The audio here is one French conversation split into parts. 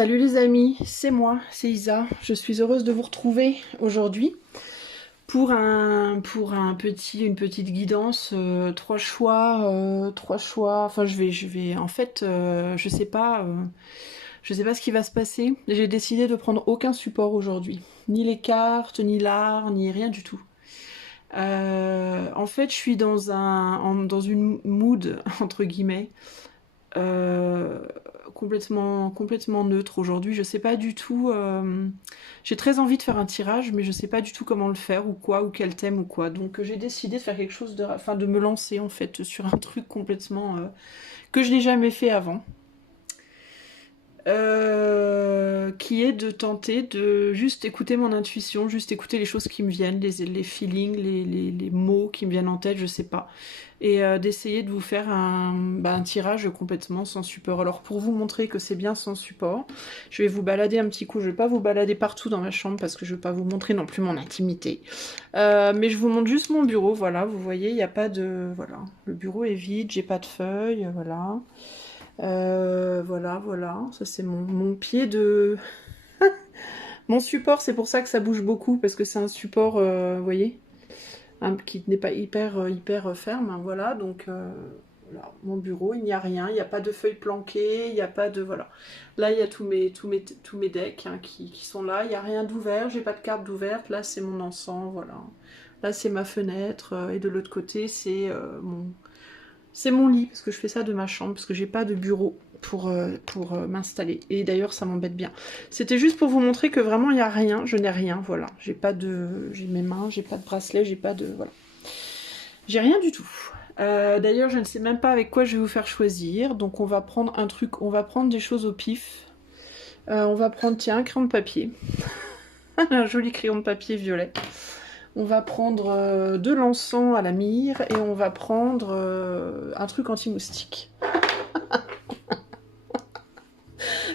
Salut les amis, c'est moi, c'est Isa. Je suis heureuse de vous retrouver aujourd'hui pour une petite guidance, trois choix. Enfin, en fait, je sais pas ce qui va se passer. J'ai décidé de prendre aucun support aujourd'hui, ni les cartes, ni l'art, ni rien du tout. En fait, je suis dans une mood entre guillemets euh, complètement neutre aujourd'hui. Je sais pas du tout. J'ai très envie de faire un tirage, mais je sais pas du tout comment le faire ou quoi, ou quel thème ou quoi. Donc j'ai décidé de faire quelque chose enfin de me lancer en fait sur un truc complètement que je n'ai jamais fait avant. Qui est de tenter de juste écouter mon intuition, juste écouter les choses qui me viennent, les feelings, les mots qui me viennent en tête, je sais pas. Et d'essayer de vous faire un tirage complètement sans support. Alors pour vous montrer que c'est bien sans support, je vais vous balader un petit coup. Je vais pas vous balader partout dans ma chambre parce que je vais pas vous montrer non plus mon intimité. Mais je vous montre juste mon bureau, voilà, vous voyez, il n'y a pas de... Voilà, le bureau est vide, j'ai pas de feuilles, voilà. Voilà, ça c'est mon pied de... Mon support, c'est pour ça que ça bouge beaucoup, parce que c'est un support, vous voyez, qui n'est pas hyper ferme, hein, voilà, donc voilà, mon bureau, il n'y a rien, il n'y a pas de feuilles planquées, il n'y a pas de... Voilà. Là, il y a tous mes decks hein, qui sont là, il n'y a rien d'ouvert, j'ai pas de carte d'ouverte, là c'est mon encens, voilà. Là c'est ma fenêtre, et de l'autre côté c'est mon lit, parce que je fais ça de ma chambre, parce que j'ai pas de bureau pour m'installer. Et d'ailleurs, ça m'embête bien. C'était juste pour vous montrer que vraiment, il n'y a rien, je n'ai rien, voilà. J'ai pas de... J'ai mes mains, j'ai pas de bracelet, j'ai pas de... Voilà. J'ai rien du tout. D'ailleurs, je ne sais même pas avec quoi je vais vous faire choisir. Donc on va prendre un truc, on va prendre des choses au pif. On va prendre, tiens, un crayon de papier. Un joli crayon de papier violet. On va prendre de l'encens à la myrrhe et on va prendre un truc anti-moustique.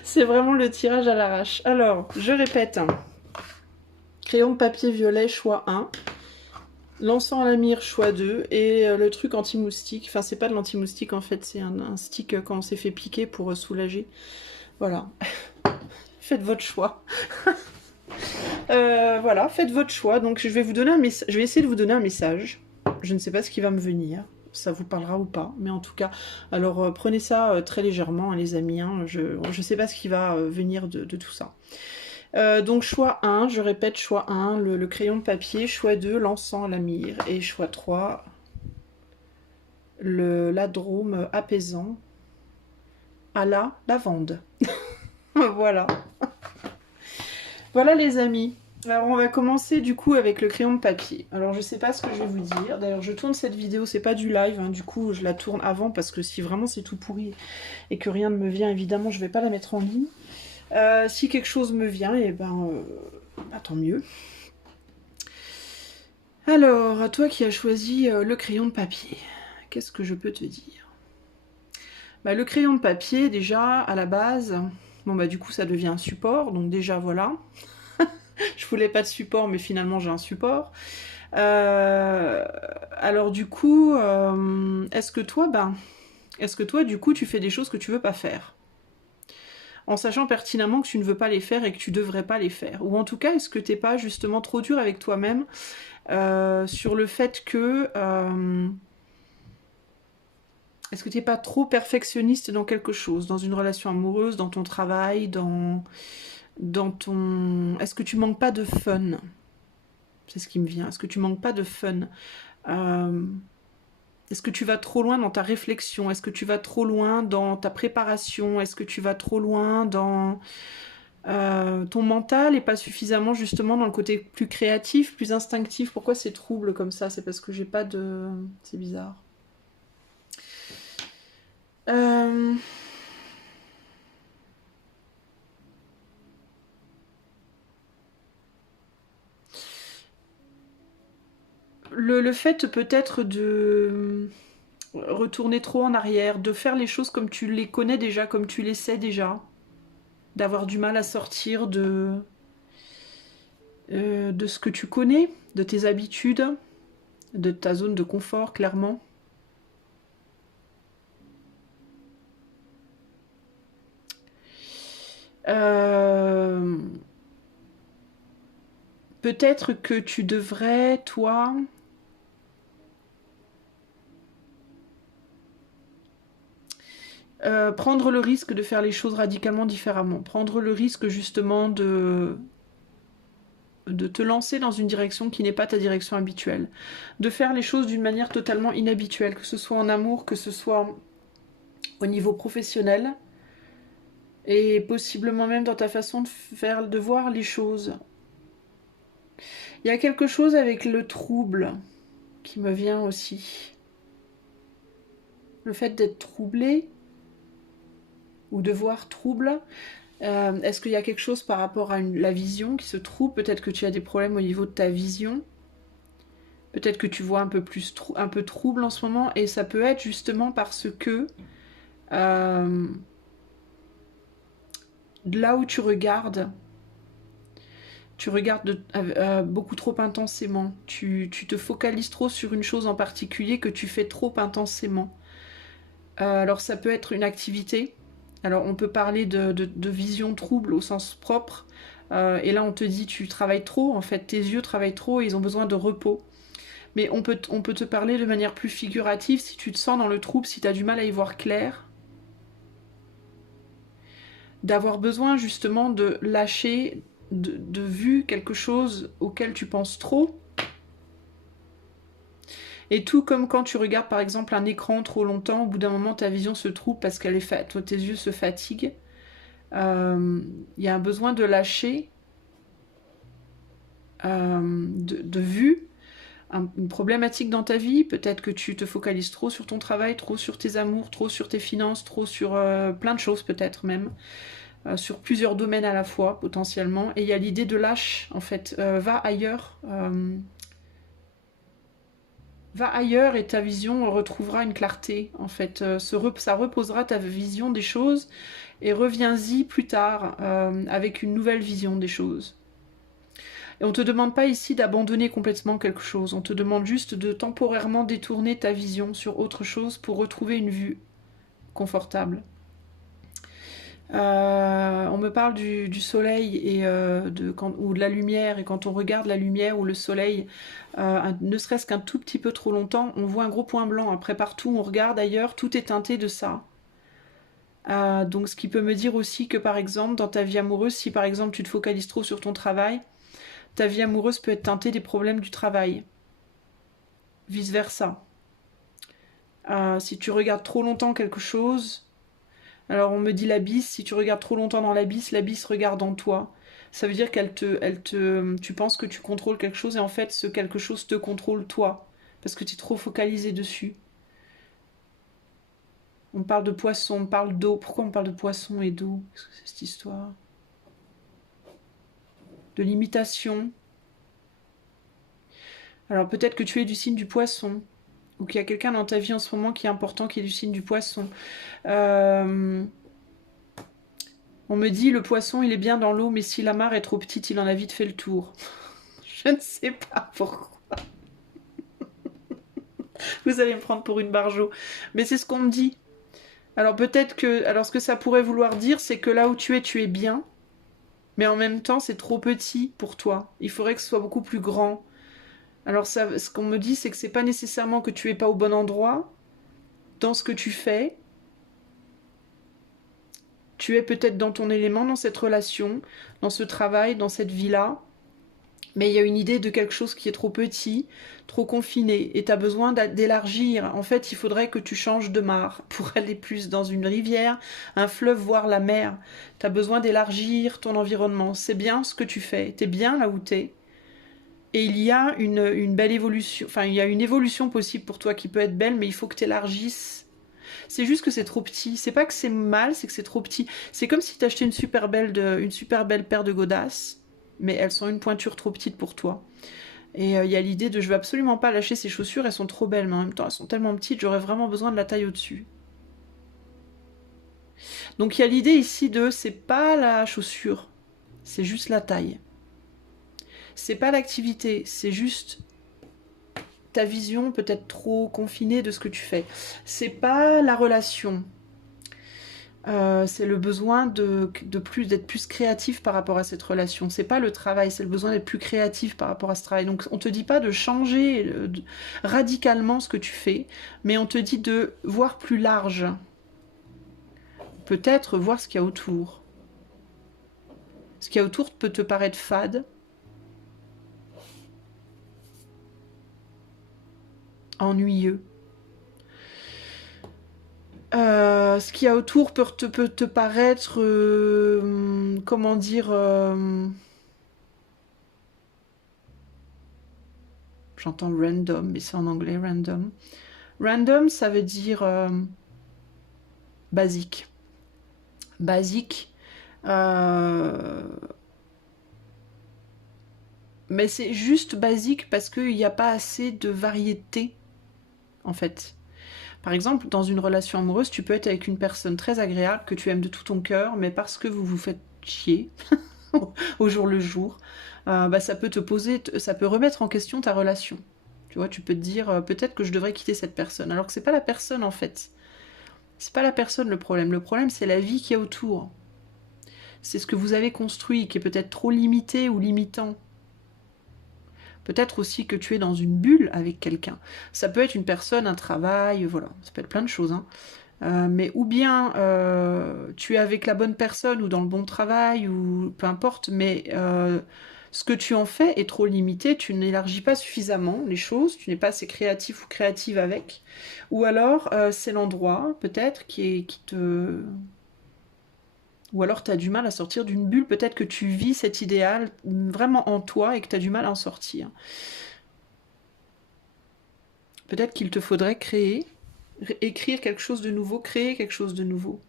C'est vraiment le tirage à l'arrache. Alors, je répète. Crayon de papier violet, choix 1. L'encens à la myrrhe, choix 2. Et le truc anti-moustique. Enfin, c'est pas de l'anti-moustique en fait, c'est un stick quand on s'est fait piquer pour soulager. Voilà. Faites votre choix. Voilà, faites votre choix. Donc, je vais vous donner je vais essayer de vous donner un message. Je ne sais pas ce qui va me venir. Ça vous parlera ou pas, mais en tout cas, alors prenez ça très légèrement, hein, les amis. Hein, je ne sais pas ce qui va venir de tout ça. Donc choix 1, je répète, choix 1, le crayon de papier, choix 2, l'encens à la myrrhe, et choix 3, l'adrome apaisant à la lavande. Voilà. Voilà les amis. Alors on va commencer du coup avec le crayon de papier. Alors je sais pas ce que je vais vous dire. D'ailleurs je tourne cette vidéo, c'est pas du live, hein, du coup je la tourne avant parce que si vraiment c'est tout pourri et que rien ne me vient, évidemment je vais pas la mettre en ligne. Si quelque chose me vient, et bah, tant mieux. Alors, à toi qui as choisi le crayon de papier, qu'est-ce que je peux te dire? Bah, le crayon de papier, déjà, à la base, bon bah du coup ça devient un support, donc déjà voilà. Je voulais pas de support, mais finalement j'ai un support. Alors du coup, est-ce que toi, du coup, tu fais des choses que tu veux pas faire? En sachant pertinemment que tu ne veux pas les faire et que tu devrais pas les faire. Ou en tout cas, est-ce que t'es pas justement trop dur avec toi-même sur le fait que... est-ce que t'es pas trop perfectionniste dans quelque chose, dans une relation amoureuse, dans ton travail, dans ton... Est-ce que tu manques pas de fun? C'est ce qui me vient. Est-ce que tu manques pas de fun? Est-ce que tu vas trop loin dans ta réflexion? Est-ce que tu vas trop loin dans ta préparation? Est-ce que tu vas trop loin dans ton mental et pas suffisamment justement dans le côté plus créatif, plus instinctif? Pourquoi c'est trouble comme ça? C'est parce que j'ai pas de... C'est bizarre. Le fait peut-être de retourner trop en arrière, de faire les choses comme tu les connais déjà, comme tu les sais déjà, d'avoir du mal à sortir de ce que tu connais, de tes habitudes, de ta zone de confort, clairement. peut-être que tu devrais, toi... prendre le risque de faire les choses radicalement différemment. Prendre le risque justement de te lancer dans une direction qui n'est pas ta direction habituelle. De faire les choses d'une manière totalement inhabituelle, que ce soit en amour, que ce soit au niveau professionnel, et possiblement même dans ta façon de voir les choses. Il y a quelque chose avec le trouble qui me vient aussi. Le fait d'être troublé, ou de voir trouble. Est-ce qu'il y a quelque chose par rapport à la vision qui se trouble? Peut-être que tu as des problèmes au niveau de ta vision. Peut-être que tu vois un peu trouble en ce moment. Et ça peut être justement parce que là où tu regardes beaucoup trop intensément. Tu te focalises trop sur une chose en particulier que tu fais trop intensément. Alors ça peut être une activité. Alors on peut parler de vision trouble au sens propre. Et là on te dit tu travailles trop, en fait tes yeux travaillent trop et ils ont besoin de repos. Mais on peut te parler de manière plus figurative si tu te sens dans le trouble, si tu as du mal à y voir clair. D'avoir besoin justement de lâcher de vue quelque chose auquel tu penses trop. Et tout comme quand tu regardes par exemple un écran trop longtemps, au bout d'un moment ta vision se trouble parce qu'elle est tes yeux se fatiguent. Il y a un besoin de lâcher de vue une problématique dans ta vie. Peut-être que tu te focalises trop sur ton travail, trop sur tes amours, trop sur tes finances, trop sur plein de choses peut-être même. Sur plusieurs domaines à la fois potentiellement. Et il y a l'idée de lâche en fait. Va ailleurs. Va ailleurs et ta vision retrouvera une clarté, en fait. Ça reposera ta vision des choses et reviens-y plus tard avec une nouvelle vision des choses. Et on ne te demande pas ici d'abandonner complètement quelque chose. On te demande juste de temporairement détourner ta vision sur autre chose pour retrouver une vue confortable. On me parle du soleil et ou de la lumière, et quand on regarde la lumière ou le soleil, ne serait-ce qu'un tout petit peu trop longtemps, on voit un gros point blanc. Après, partout on regarde ailleurs, tout est teinté de ça. Donc ce qui peut me dire aussi que par exemple dans ta vie amoureuse, si par exemple tu te focalises trop sur ton travail, ta vie amoureuse peut être teintée des problèmes du travail. Vice versa. Si tu regardes trop longtemps quelque chose... Alors on me dit l'abysse, si tu regardes trop longtemps dans l'abysse regarde en toi. Ça veut dire tu penses que tu contrôles quelque chose et en fait ce quelque chose te contrôle toi. Parce que tu es trop focalisé dessus. On parle de poisson, on parle d'eau. Pourquoi on parle de poisson et d'eau? Qu'est-ce que c'est cette histoire? De l'imitation. Alors peut-être que tu es du signe du poisson. Ou qu'il y a quelqu'un dans ta vie en ce moment qui est important, qui est du signe du poisson. On me dit, le poisson, il est bien dans l'eau, mais si la mare est trop petite, il en a vite fait le tour. Je ne sais pas pourquoi. Vous allez me prendre pour une barjo. Mais c'est ce qu'on me dit. Alors peut-être que... Alors ce que ça pourrait vouloir dire, c'est que là où tu es bien. Mais en même temps, c'est trop petit pour toi. Il faudrait que ce soit beaucoup plus grand. Alors ça, ce qu'on me dit, c'est que c'est pas nécessairement que tu es pas au bon endroit dans ce que tu fais. Tu es peut-être dans ton élément, dans cette relation, dans ce travail, dans cette vie-là. Mais il y a une idée de quelque chose qui est trop petit, trop confiné, et tu as besoin d'élargir. En fait, il faudrait que tu changes de mare pour aller plus dans une rivière, un fleuve, voire la mer. Tu as besoin d'élargir ton environnement. C'est bien ce que tu fais. Tu es bien là où tu es. Et il y a une belle évolution, enfin il y a une évolution possible pour toi qui peut être belle, mais il faut que tu élargisses. C'est juste que c'est trop petit. C'est pas que c'est mal, c'est que c'est trop petit. C'est comme si tu achetais une super belle paire de godasses, mais elles sont une pointure trop petite pour toi. Et il y a l'idée de je veux absolument pas lâcher ces chaussures, elles sont trop belles, mais en même temps elles sont tellement petites, j'aurais vraiment besoin de la taille au-dessus. Donc il y a l'idée ici de c'est pas la chaussure, c'est juste la taille. C'est pas l'activité, c'est juste ta vision peut-être trop confinée de ce que tu fais. C'est pas la relation. C'est le besoin d'être plus créatif par rapport à cette relation. C'est pas le travail, c'est le besoin d'être plus créatif par rapport à ce travail. Donc on te dit pas de changer radicalement ce que tu fais, mais on te dit de voir plus large. Peut-être voir ce qu'il y a autour. Ce qu'il y a autour peut te paraître fade, ennuyeux. Ce qu'il y a autour peut te paraître, comment dire, j'entends random, mais c'est en anglais random. Random, ça veut dire basique. Basique. Mais c'est juste basique parce qu'il n'y a pas assez de variété, en fait. Par exemple, dans une relation amoureuse, tu peux être avec une personne très agréable que tu aimes de tout ton cœur, mais parce que vous vous faites chier au jour le jour, bah, ça peut ça peut remettre en question ta relation. Tu vois, tu peux te dire peut-être que je devrais quitter cette personne, alors que c'est pas la personne en fait. C'est pas la personne le problème. Le problème, c'est la vie qu'il y a autour. C'est ce que vous avez construit qui est peut-être trop limité ou limitant. Peut-être aussi que tu es dans une bulle avec quelqu'un. Ça peut être une personne, un travail, voilà. Ça peut être plein de choses. Hein. Mais ou bien tu es avec la bonne personne ou dans le bon travail, ou peu importe, mais ce que tu en fais est trop limité, tu n'élargis pas suffisamment les choses, tu n'es pas assez créatif ou créative avec. Ou alors c'est l'endroit, peut-être, qui te... Ou alors tu as du mal à sortir d'une bulle, peut-être que tu vis cet idéal vraiment en toi et que tu as du mal à en sortir. Peut-être qu'il te faudrait écrire quelque chose de nouveau, créer quelque chose de nouveau.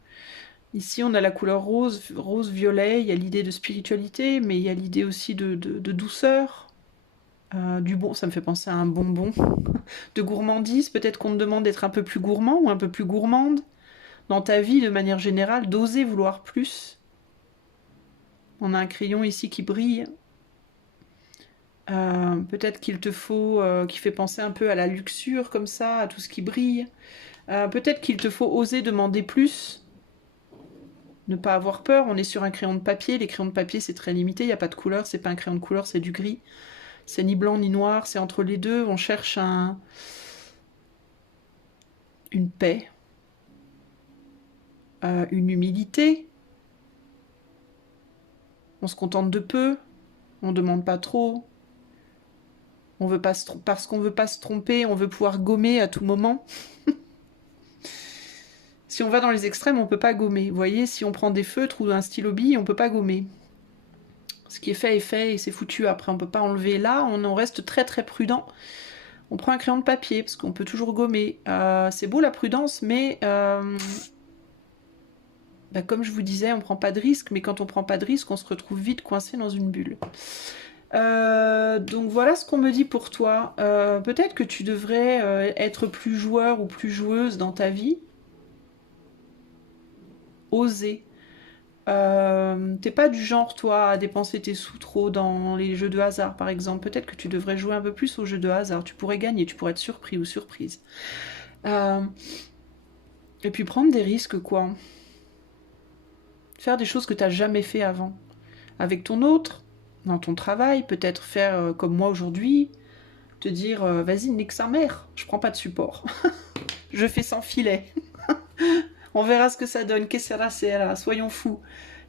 Ici, on a la couleur rose, rose-violet, il y a l'idée de spiritualité, mais il y a l'idée aussi de douceur, du bon, ça me fait penser à un bonbon, de gourmandise, peut-être qu'on te demande d'être un peu plus gourmand ou un peu plus gourmande dans ta vie de manière générale, d'oser vouloir plus. On a un crayon ici qui brille. Peut-être qu'il te faut, qui fait penser un peu à la luxure comme ça, à tout ce qui brille. Peut-être qu'il te faut oser demander plus. Ne pas avoir peur, on est sur un crayon de papier. Les crayons de papier, c'est très limité, il n'y a pas de couleur, c'est pas un crayon de couleur, c'est du gris. C'est ni blanc ni noir, c'est entre les deux. On cherche une paix, une humilité. On se contente de peu, on demande pas trop. On veut pas parce qu'on veut pas se tromper, on veut pouvoir gommer à tout moment. Si on va dans les extrêmes, on peut pas gommer. Vous voyez, si on prend des feutres ou un stylo bille, on peut pas gommer. Ce qui est fait et c'est foutu. Après, on peut pas enlever. Là, on en reste très très prudent. On prend un crayon de papier parce qu'on peut toujours gommer. C'est beau la prudence, mais bah, comme je vous disais, on prend pas de risque. Mais quand on prend pas de risque, on se retrouve vite coincé dans une bulle. Donc voilà ce qu'on me dit pour toi. Peut-être que tu devrais être plus joueur ou plus joueuse dans ta vie. Oser. T'es pas du genre, toi, à dépenser tes sous trop dans les jeux de hasard, par exemple. Peut-être que tu devrais jouer un peu plus aux jeux de hasard. Tu pourrais gagner, tu pourrais être surpris ou surprise. Et puis prendre des risques, quoi. Faire des choses que t'as jamais fait avant. Avec ton autre, dans ton travail, peut-être faire comme moi aujourd'hui, te dire, vas-y, nique sa mère, je prends pas de support. Je fais sans filet. On verra ce que ça donne. Que sera, soyons fous.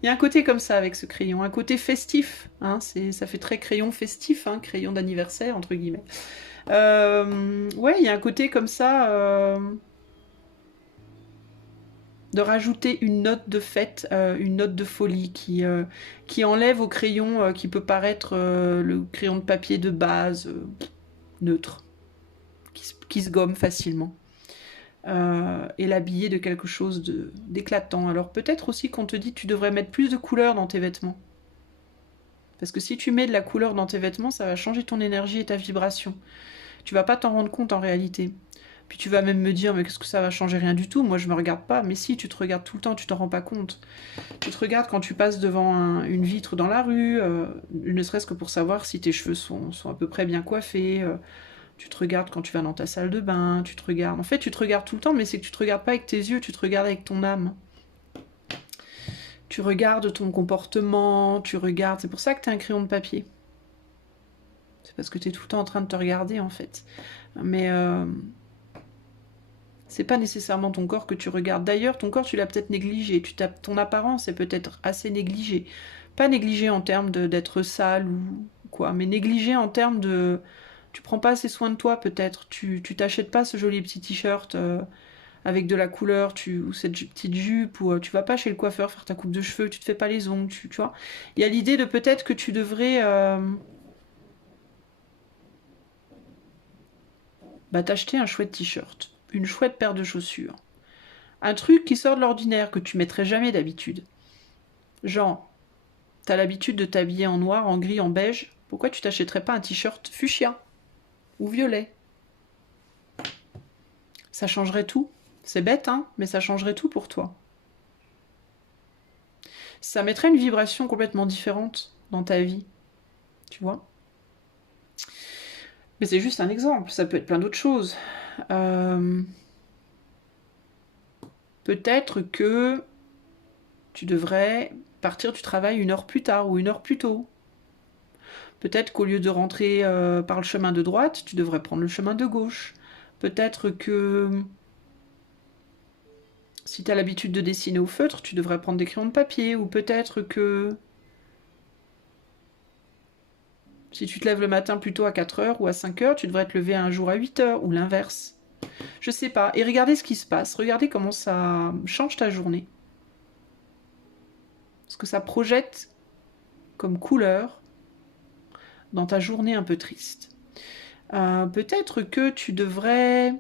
Il y a un côté comme ça avec ce crayon, un côté festif. Hein, ça fait très crayon festif, hein, crayon d'anniversaire, entre guillemets. Ouais, il y a un côté comme ça de rajouter une note de fête, une note de folie qui enlève au crayon qui peut paraître le crayon de papier de base, neutre, qui se gomme facilement. Et l'habiller de quelque chose d'éclatant. Alors peut-être aussi qu'on te dit que tu devrais mettre plus de couleurs dans tes vêtements. Parce que si tu mets de la couleur dans tes vêtements, ça va changer ton énergie et ta vibration. Tu vas pas t'en rendre compte en réalité. Puis tu vas même me dire, mais qu'est-ce que ça va changer? Rien du tout, moi je me regarde pas. Mais si, tu te regardes tout le temps, tu t'en rends pas compte. Tu te regardes quand tu passes devant une vitre dans la rue, ne serait-ce que pour savoir si tes cheveux sont à peu près bien coiffés. Tu te regardes quand tu vas dans ta salle de bain, tu te regardes. En fait, tu te regardes tout le temps, mais c'est que tu te regardes pas avec tes yeux, tu te regardes avec ton âme. Tu regardes ton comportement, tu regardes... C'est pour ça que tu as un crayon de papier. C'est parce que tu es tout le temps en train de te regarder, en fait. Mais c'est pas nécessairement ton corps que tu regardes. D'ailleurs, ton corps, tu l'as peut-être négligé. Ton apparence est peut-être assez négligée. Pas négligée en termes d'être sale ou quoi, mais négligée en termes de... Tu prends pas assez soin de toi, peut-être. Tu t'achètes pas ce joli petit t-shirt avec de la couleur, ou cette petite jupe, ou tu vas pas chez le coiffeur faire ta coupe de cheveux, tu te fais pas les ongles, tu vois. Il y a l'idée de peut-être que tu devrais t'acheter un chouette t-shirt, une chouette paire de chaussures. Un truc qui sort de l'ordinaire, que tu mettrais jamais d'habitude. Genre, t'as l'habitude de t'habiller en noir, en gris, en beige, pourquoi tu t'achèterais pas un t-shirt fuchsia ou violet? Ça changerait tout. C'est bête, hein, mais ça changerait tout pour toi. Ça mettrait une vibration complètement différente dans ta vie, tu vois. Mais c'est juste un exemple, ça peut être plein d'autres choses. Peut-être que tu devrais partir du travail 1 heure plus tard ou 1 heure plus tôt. Peut-être qu'au lieu de rentrer par le chemin de droite, tu devrais prendre le chemin de gauche. Peut-être que si tu as l'habitude de dessiner au feutre, tu devrais prendre des crayons de papier. Ou peut-être que si tu te lèves le matin plutôt à 4 heures ou à 5 heures, tu devrais te lever un jour à 8 heures ou l'inverse. Je sais pas. Et regardez ce qui se passe. Regardez comment ça change ta journée. Ce que ça projette comme couleur dans ta journée un peu triste. Peut-être que tu devrais,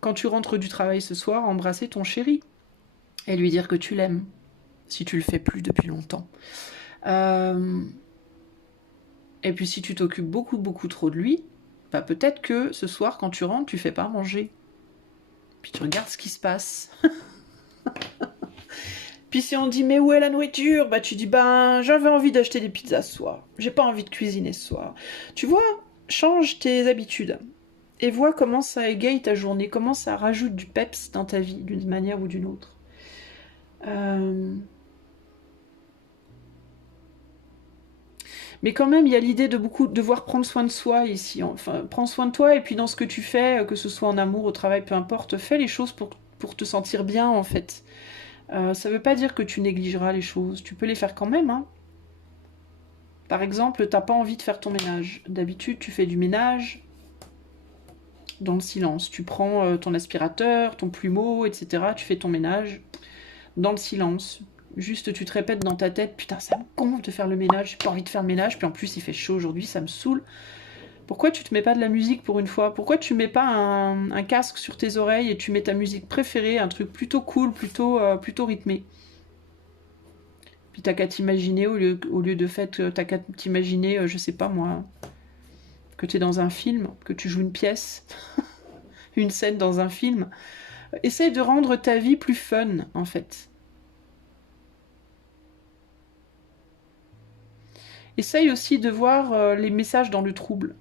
quand tu rentres du travail ce soir, embrasser ton chéri et lui dire que tu l'aimes, si tu le fais plus depuis longtemps. Et puis si tu t'occupes beaucoup trop de lui, bah peut-être que ce soir quand tu rentres, tu fais pas manger. Puis tu regardes ce qui se passe. Puis si on dit mais où est la nourriture, bah tu dis ben j'avais envie d'acheter des pizzas ce soir. J'ai pas envie de cuisiner ce soir. Tu vois, change tes habitudes. Et vois comment ça égaye ta journée, comment ça rajoute du peps dans ta vie, d'une manière ou d'une autre. Mais quand même, il y a l'idée de devoir prendre soin de soi ici. Enfin, prends soin de toi et puis dans ce que tu fais, que ce soit en amour, au travail, peu importe, fais les choses pour te sentir bien en fait. Ça veut pas dire que tu négligeras les choses, tu peux les faire quand même. Hein. Par exemple, t'as pas envie de faire ton ménage. D'habitude, tu fais du ménage dans le silence. Tu prends ton aspirateur, ton plumeau, etc. Tu fais ton ménage dans le silence. Juste, tu te répètes dans ta tête, putain, ça me gonfle de faire le ménage, j'ai pas envie de faire le ménage, puis en plus, il fait chaud aujourd'hui, ça me saoule. Pourquoi tu te mets pas de la musique pour une fois? Pourquoi tu mets pas un casque sur tes oreilles et tu mets ta musique préférée, un truc plutôt cool, plutôt rythmé? Puis t'as qu'à t'imaginer, au lieu de fait, t'as qu'à t'imaginer, je sais pas moi, que t'es dans un film, que tu joues une pièce, une scène dans un film. Essaye de rendre ta vie plus fun, en fait. Essaye aussi de voir les messages dans le trouble.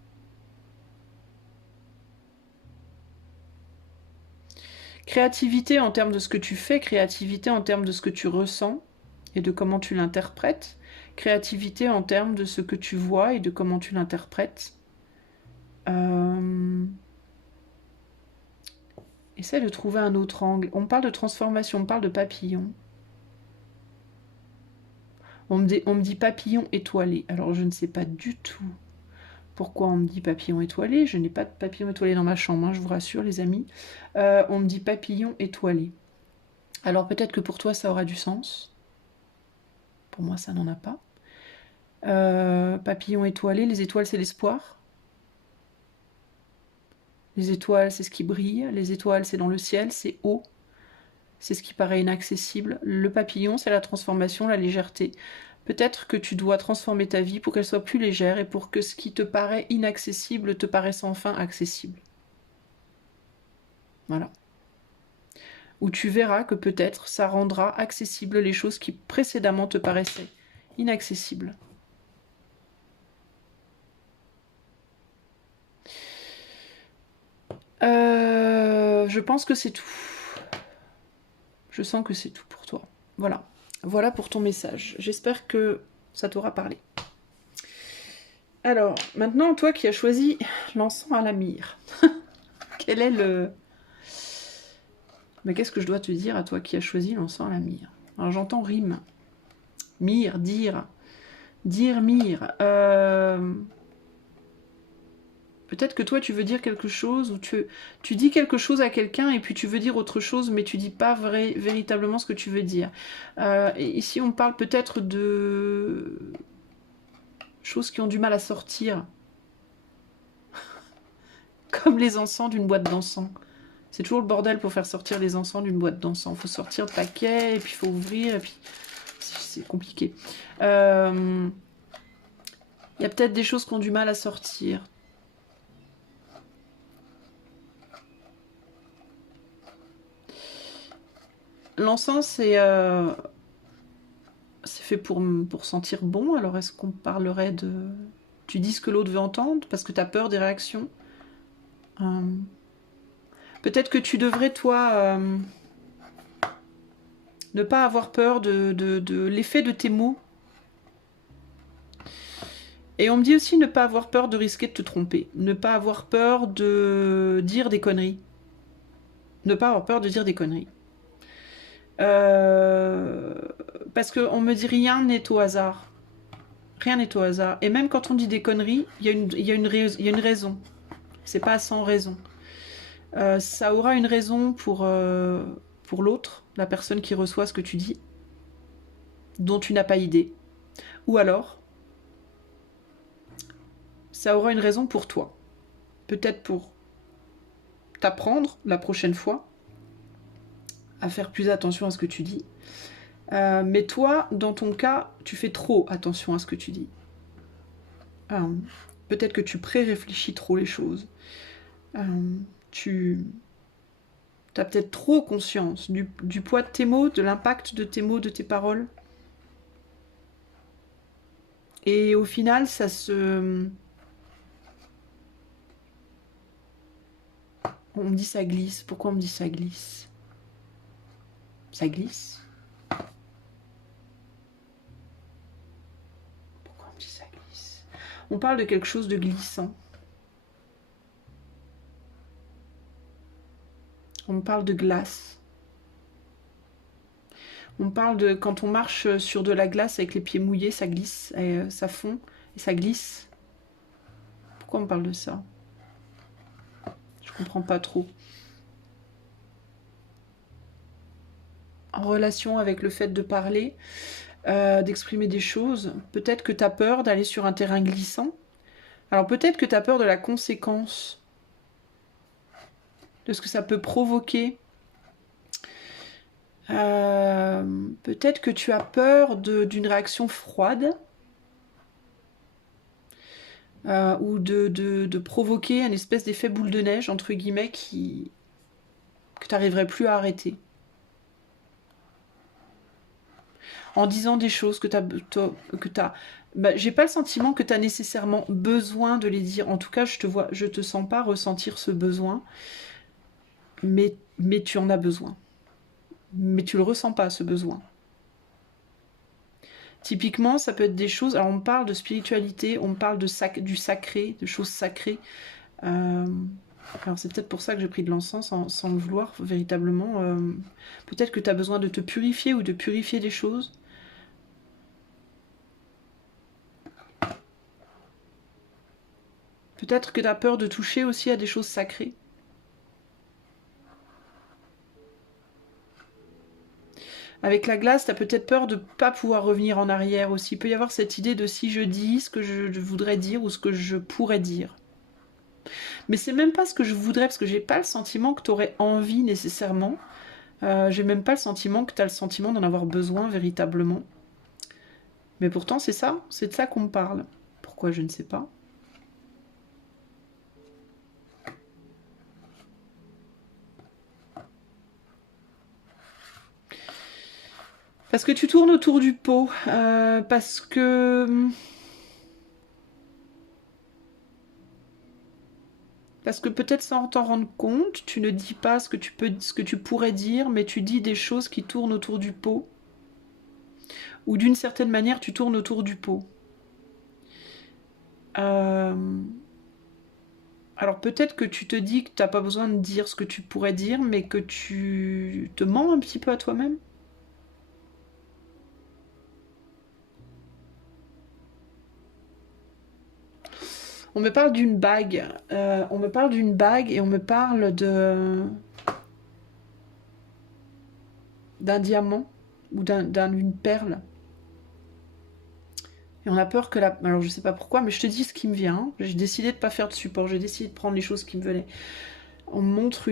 Créativité en termes de ce que tu fais, créativité en termes de ce que tu ressens et de comment tu l'interprètes, créativité en termes de ce que tu vois et de comment tu l'interprètes. Essaie de trouver un autre angle. On parle de transformation, on parle de papillon. On me dit papillon étoilé. Alors je ne sais pas du tout pourquoi on me dit papillon étoilé. Je n'ai pas de papillon étoilé dans ma chambre, hein, je vous rassure les amis. On me dit papillon étoilé. Alors peut-être que pour toi ça aura du sens. Pour moi ça n'en a pas. Papillon étoilé, les étoiles c'est l'espoir. Les étoiles c'est ce qui brille. Les étoiles c'est dans le ciel, c'est haut. C'est ce qui paraît inaccessible. Le papillon c'est la transformation, la légèreté. Peut-être que tu dois transformer ta vie pour qu'elle soit plus légère et pour que ce qui te paraît inaccessible te paraisse enfin accessible. Voilà. Où tu verras que peut-être ça rendra accessibles les choses qui précédemment te paraissaient inaccessibles. Je pense que c'est tout. Je sens que c'est tout pour toi. Voilà. Voilà pour ton message. J'espère que ça t'aura parlé. Alors, maintenant, toi qui as choisi l'encens à la myrrhe, quel est le... Mais qu'est-ce que je dois te dire à toi qui as choisi l'encens à la myrrhe? Alors, j'entends rime. Myrrhe, dire, myrrhe. Peut-être que toi, tu veux dire quelque chose, ou tu dis quelque chose à quelqu'un, et puis tu veux dire autre chose, mais tu dis pas véritablement ce que tu veux dire. Et ici, on parle peut-être de choses qui ont du mal à sortir. Comme les encens d'une boîte d'encens. C'est toujours le bordel pour faire sortir les encens d'une boîte d'encens. Il faut sortir le paquet, et puis il faut ouvrir, et puis c'est compliqué. Il y a peut-être des choses qui ont du mal à sortir. L'encens, c'est fait pour sentir bon. Alors est-ce qu'on parlerait de... Tu dis ce que l'autre veut entendre parce que tu as peur des réactions. Peut-être que tu devrais, toi, ne pas avoir peur de l'effet de tes mots. Et on me dit aussi ne pas avoir peur de risquer de te tromper. Ne pas avoir peur de dire des conneries. Ne pas avoir peur de dire des conneries. Parce qu'on me dit rien n'est au hasard. Rien n'est au hasard. Et même quand on dit des conneries, il y a une raison. C'est pas sans raison. Ça aura une raison pour l'autre, la personne qui reçoit ce que tu dis, dont tu n'as pas idée. Ou alors, ça aura une raison pour toi. Peut-être pour t'apprendre la prochaine fois à faire plus attention à ce que tu dis. Mais toi, dans ton cas, tu fais trop attention à ce que tu dis. Peut-être que tu pré-réfléchis trop les choses. Tu as peut-être trop conscience du poids de tes mots, de l'impact de tes mots, de tes paroles. Et au final, ça se... On me dit ça glisse. Pourquoi on me dit ça glisse? Ça glisse? Pourquoi on me dit ça glisse? On parle de quelque chose de glissant. On parle de glace. On parle de quand on marche sur de la glace avec les pieds mouillés, ça glisse, et ça fond et ça glisse. Pourquoi on parle de ça? Je comprends pas trop. En relation avec le fait de parler, d'exprimer des choses, peut-être que tu as peur d'aller sur un terrain glissant. Alors peut-être que tu as peur de la conséquence, de ce que ça peut provoquer. Peut-être que tu as peur d'une réaction froide ou de provoquer un espèce d'effet boule de neige, entre guillemets, que tu n'arriverais plus à arrêter. En disant des choses que tu as... Bah, j'ai pas le sentiment que tu as nécessairement besoin de les dire. En tout cas, je te sens pas ressentir ce besoin. Mais tu en as besoin. Mais tu le ressens pas, ce besoin. Typiquement, ça peut être des choses... Alors, on parle de spiritualité, on parle du sacré, de choses sacrées. Alors, c'est peut-être pour ça que j'ai pris de l'encens sans le vouloir, véritablement. Peut-être que tu as besoin de te purifier ou de purifier des choses. Peut-être que tu as peur de toucher aussi à des choses sacrées. Avec la glace, tu as peut-être peur de ne pas pouvoir revenir en arrière aussi. Il peut y avoir cette idée de si je dis ce que je voudrais dire ou ce que je pourrais dire. Mais c'est même pas ce que je voudrais, parce que j'ai pas le sentiment que tu aurais envie nécessairement. J'ai même pas le sentiment que tu as le sentiment d'en avoir besoin véritablement. Mais pourtant, c'est ça, c'est de ça qu'on me parle. Pourquoi, je ne sais pas. Parce que tu tournes autour du pot. Parce que... Parce que peut-être sans t'en rendre compte, tu ne dis pas ce que tu pourrais dire, mais tu dis des choses qui tournent autour du pot. Ou d'une certaine manière, tu tournes autour du pot. Alors peut-être que tu te dis que tu n'as pas besoin de dire ce que tu pourrais dire, mais que tu te mens un petit peu à toi-même. On me parle d'une bague. On me parle d'une bague et on me parle d'un diamant ou d'une perle. Et on a peur que la... Alors je sais pas pourquoi, mais je te dis ce qui me vient. J'ai décidé de pas faire de support, j'ai décidé de prendre les choses qui me venaient. On me montre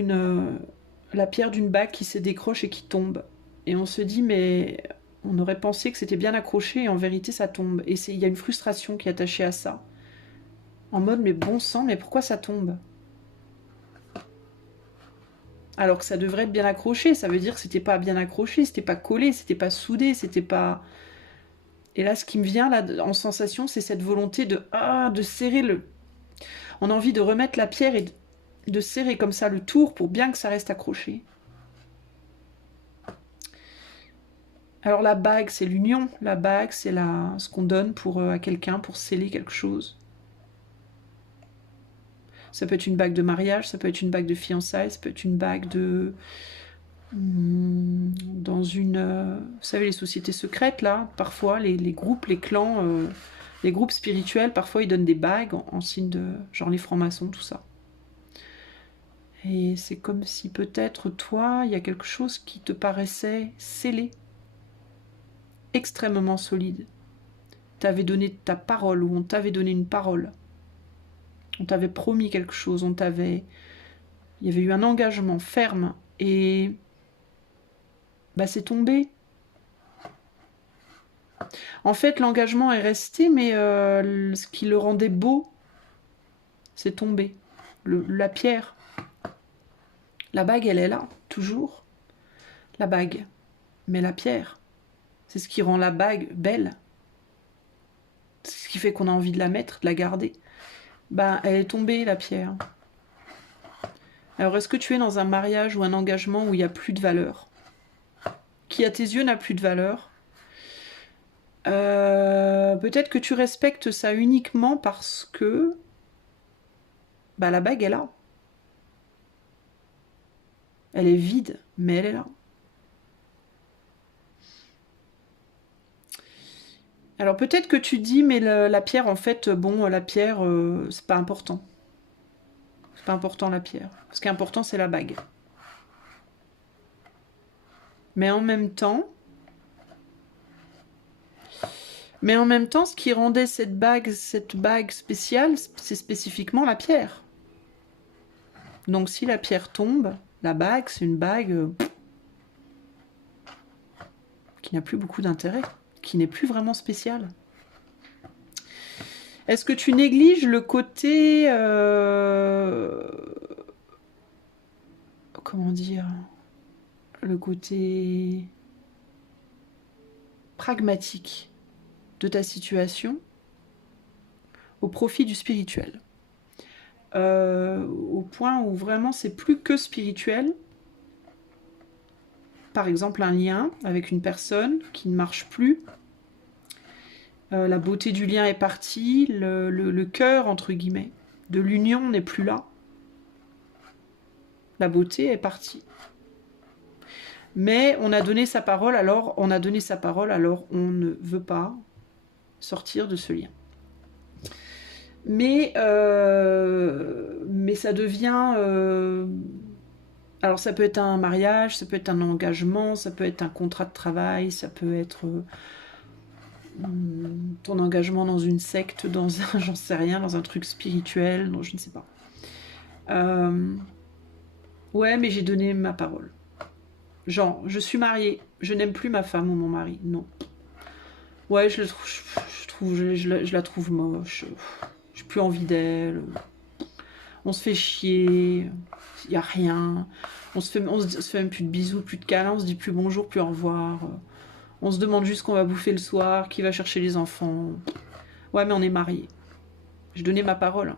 la pierre d'une bague qui se décroche et qui tombe. Et on se dit, mais on aurait pensé que c'était bien accroché et en vérité ça tombe. Et il y a une frustration qui est attachée à ça. En mode, mais bon sang, mais pourquoi ça tombe? Alors que ça devrait être bien accroché, ça veut dire que c'était pas bien accroché, c'était pas collé, c'était pas soudé, c'était pas... Et là, ce qui me vient là en sensation, c'est cette volonté de serrer le... On a envie de remettre la pierre et de serrer comme ça le tour pour bien que ça reste accroché. Alors la bague, c'est l'union. La bague, c'est ce qu'on donne à quelqu'un pour sceller quelque chose. Ça peut être une bague de mariage, ça peut être une bague de fiançailles, ça peut être une bague de... Dans une... vous savez, les sociétés secrètes, là, parfois, les groupes, les clans, les groupes spirituels, parfois, ils donnent des bagues en signe de... Genre les francs-maçons, tout ça. Et c'est comme si peut-être, toi, il y a quelque chose qui te paraissait scellé, extrêmement solide. T'avais donné ta parole, ou on t'avait donné une parole. On t'avait promis quelque chose, il y avait eu un engagement ferme, et bah c'est tombé. En fait, l'engagement est resté, mais ce qui le rendait beau, c'est tombé. La pierre. La bague, elle est là, toujours. La bague. Mais la pierre, c'est ce qui rend la bague belle. C'est ce qui fait qu'on a envie de la mettre, de la garder. Ben, elle est tombée, la pierre. Alors, est-ce que tu es dans un mariage ou un engagement où il n'y a plus de valeur? Qui, à tes yeux, n'a plus de valeur? Peut-être que tu respectes ça uniquement parce que bah, la bague est là. Elle est vide, mais elle est là. Alors peut-être que tu dis, mais la pierre, en fait, bon, la pierre, c'est pas important. C'est pas important la pierre. Ce qui est important, c'est la bague. Mais en même temps, ce qui rendait cette bague spéciale, c'est spécifiquement la pierre. Donc si la pierre tombe, la bague, c'est une bague qui n'a plus beaucoup d'intérêt, qui n'est plus vraiment spéciale. Est-ce que tu négliges le côté... comment dire? Le côté pragmatique de ta situation au profit du spirituel. Au point où vraiment c'est plus que spirituel. Par exemple, un lien avec une personne qui ne marche plus. La beauté du lien est partie, le cœur, entre guillemets, de l'union n'est plus là. La beauté est partie. Mais on a donné sa parole, alors on ne veut pas sortir de ce lien. Mais ça devient... alors ça peut être un mariage, ça peut être un engagement, ça peut être un contrat de travail, ça peut être ton engagement dans une secte, dans un, j'en sais rien, dans un truc spirituel, non, je ne sais pas. Ouais, mais j'ai donné ma parole. Genre, je suis mariée, je n'aime plus ma femme ou mon mari, non. Ouais, je la trouve moche, j'ai plus envie d'elle, on se fait chier, il n'y a rien, on se fait même plus de bisous, plus de câlins, on se dit plus bonjour, plus au revoir, on se demande juste qu'on va bouffer le soir, qui va chercher les enfants. Ouais, mais on est mariés. J'ai donné ma parole.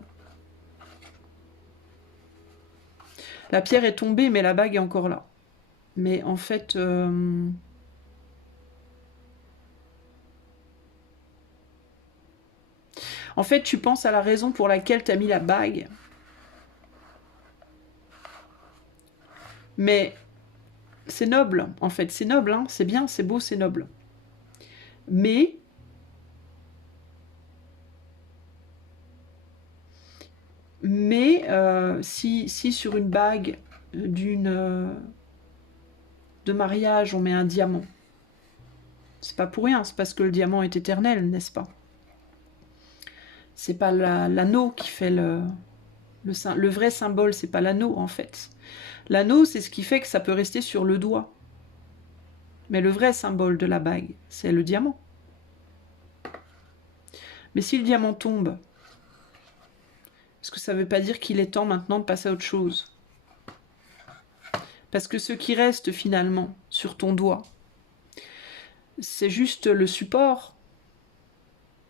La pierre est tombée, mais la bague est encore là. Mais en fait, En fait, tu penses à la raison pour laquelle tu as mis la bague. Mais c'est noble, en fait. C'est noble, hein. C'est bien, c'est beau, c'est noble. Mais si sur une bague de mariage, on met un diamant, c'est pas pour rien, c'est parce que le diamant est éternel, n'est-ce pas? C'est pas l'anneau qui fait le vrai symbole, c'est pas l'anneau en fait. L'anneau, c'est ce qui fait que ça peut rester sur le doigt. Mais le vrai symbole de la bague, c'est le diamant. Mais si le diamant tombe, est-ce que ça veut pas dire qu'il est temps maintenant de passer à autre chose? Parce que ce qui reste finalement sur ton doigt, c'est juste le support,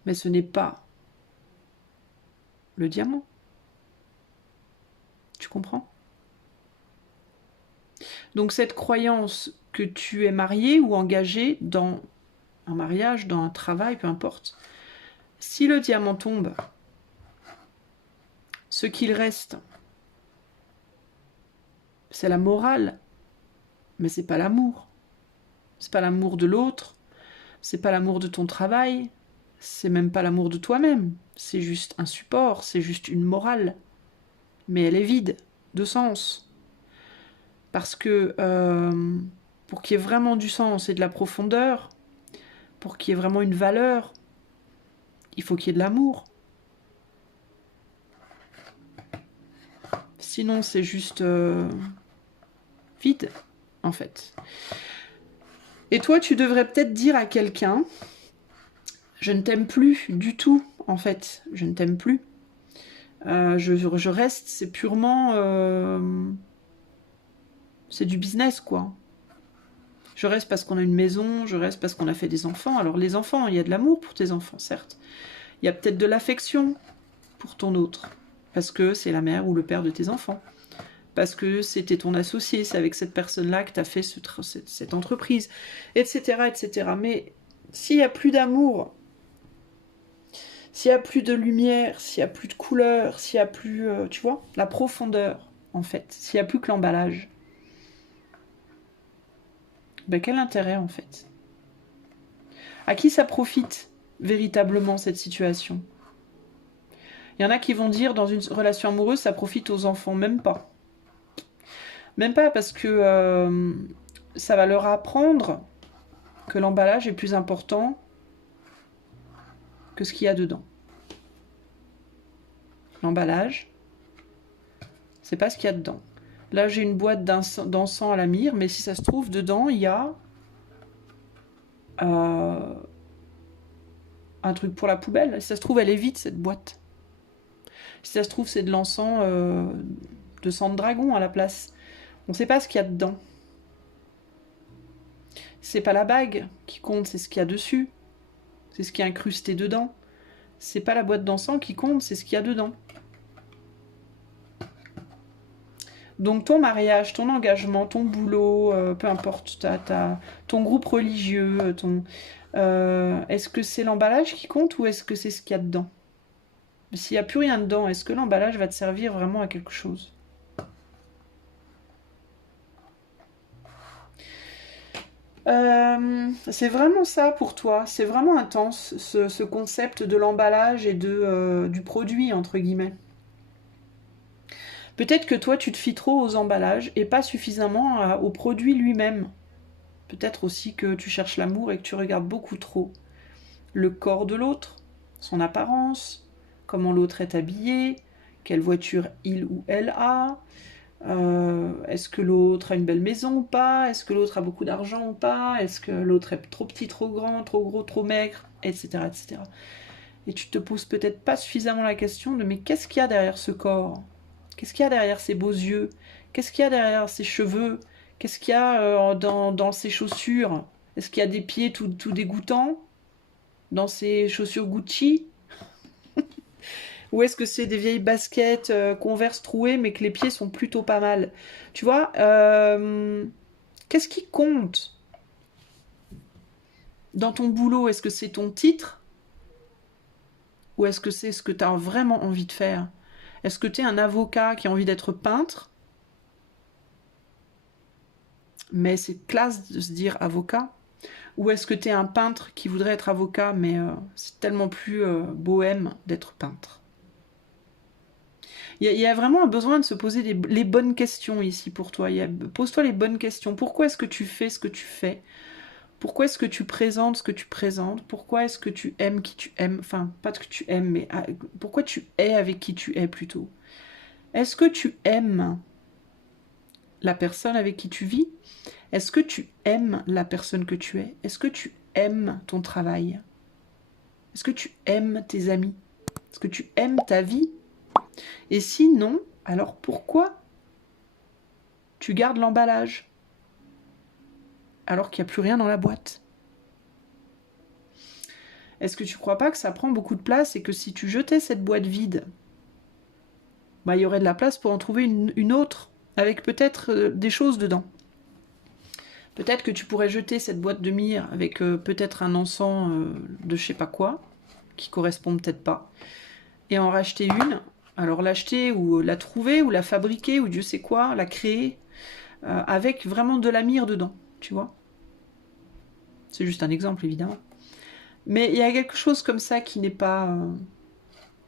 mais ce n'est pas le diamant. Tu comprends? Donc cette croyance que tu es marié ou engagé dans un mariage, dans un travail, peu importe, si le diamant tombe, ce qu'il reste, c'est la morale, mais c'est pas l'amour. C'est pas l'amour de l'autre, c'est pas l'amour de ton travail, c'est même pas l'amour de toi-même. C'est juste un support, c'est juste une morale. Mais elle est vide de sens. Parce que pour qu'il y ait vraiment du sens et de la profondeur, pour qu'il y ait vraiment une valeur, il faut qu'il y ait de l'amour. Sinon, c'est juste vide, en fait. Et toi, tu devrais peut-être dire à quelqu'un, je ne t'aime plus du tout, en fait. Je ne t'aime plus. Je reste, c'est purement... c'est du business, quoi. Je reste parce qu'on a une maison, je reste parce qu'on a fait des enfants. Alors les enfants, il y a de l'amour pour tes enfants, certes. Il y a peut-être de l'affection pour ton autre, parce que c'est la mère ou le père de tes enfants. Parce que c'était ton associé, c'est avec cette personne-là que tu as fait cette entreprise, etc., etc. Mais s'il n'y a plus d'amour, s'il n'y a plus de lumière, s'il n'y a plus de couleur, s'il n'y a plus, tu vois, la profondeur, en fait, s'il n'y a plus que l'emballage, ben quel intérêt, en fait? À qui ça profite, véritablement, cette situation? Il y en a qui vont dire, dans une relation amoureuse, ça profite aux enfants, même pas. Même pas parce que ça va leur apprendre que l'emballage est plus important que ce qu'il y a dedans. L'emballage, c'est pas ce qu'il y a dedans. Là, j'ai une boîte d'encens à la myrrhe, mais si ça se trouve, dedans, il y a un truc pour la poubelle. Si ça se trouve, elle est vide, cette boîte. Si ça se trouve, c'est de l'encens de sang de dragon à la place. On ne sait pas ce qu'il y a dedans. C'est pas la bague qui compte, c'est ce qu'il y a dessus. C'est ce qui est incrusté dedans. C'est pas la boîte d'encens qui compte, c'est ce qu'il y a dedans. Donc ton mariage, ton engagement, ton boulot, peu importe, ton groupe religieux, est-ce que c'est l'emballage qui compte ou est-ce que c'est ce qu'il y a dedans? S'il n'y a plus rien dedans, est-ce que l'emballage va te servir vraiment à quelque chose? C'est vraiment ça pour toi, c'est vraiment intense ce concept de l'emballage et du produit entre guillemets. Peut-être que toi tu te fies trop aux emballages et pas suffisamment au produit lui-même. Peut-être aussi que tu cherches l'amour et que tu regardes beaucoup trop le corps de l'autre, son apparence, comment l'autre est habillé, quelle voiture il ou elle a, est-ce que l'autre a une belle maison ou pas, est-ce que l'autre a beaucoup d'argent ou pas, est-ce que l'autre est trop petit, trop grand, trop gros, trop maigre, etc. etc. Et tu te poses peut-être pas suffisamment la question de mais qu'est-ce qu'il y a derrière ce corps? Qu'est-ce qu'il y a derrière ces beaux yeux? Qu'est-ce qu'il y a derrière ces cheveux? Qu'est-ce qu'il y a dans ces chaussures? Est-ce qu'il y a des pieds tout dégoûtants dans ces chaussures Gucci? Ou est-ce que c'est des vieilles baskets Converse trouées mais que les pieds sont plutôt pas mal? Tu vois, qu'est-ce qui compte dans ton boulot? Est-ce que c'est ton titre? Ou est-ce que c'est ce que tu as vraiment envie de faire? Est-ce que tu es un avocat qui a envie d'être peintre? Mais c'est classe de se dire avocat. Ou est-ce que tu es un peintre qui voudrait être avocat, mais c'est tellement plus bohème d'être peintre? Il y a vraiment un besoin de se poser les bonnes questions ici pour toi. Pose-toi les bonnes questions. Pourquoi est-ce que tu fais ce que tu fais? Pourquoi est-ce que tu présentes ce que tu présentes? Pourquoi est-ce que tu aimes qui tu aimes? Enfin, pas que tu aimes, mais pourquoi tu es avec qui tu es plutôt? Est-ce que tu aimes la personne avec qui tu vis? Est-ce que tu aimes la personne que tu es? Est-ce que tu aimes ton travail? Est-ce que tu aimes tes amis? Est-ce que tu aimes ta vie? Et si non, alors pourquoi tu gardes l'emballage alors qu'il n'y a plus rien dans la boîte? Est-ce que tu crois pas que ça prend beaucoup de place et que si tu jetais cette boîte vide, bah, il y aurait de la place pour en trouver une autre avec peut-être des choses dedans? Peut-être que tu pourrais jeter cette boîte de myrrhe avec peut-être un encens de je sais pas quoi, qui correspond peut-être pas, et en racheter une. Alors l'acheter ou la trouver ou la fabriquer ou Dieu sait quoi, la créer avec vraiment de la myrrhe dedans, tu vois. C'est juste un exemple évidemment. Mais il y a quelque chose comme ça qui n'est pas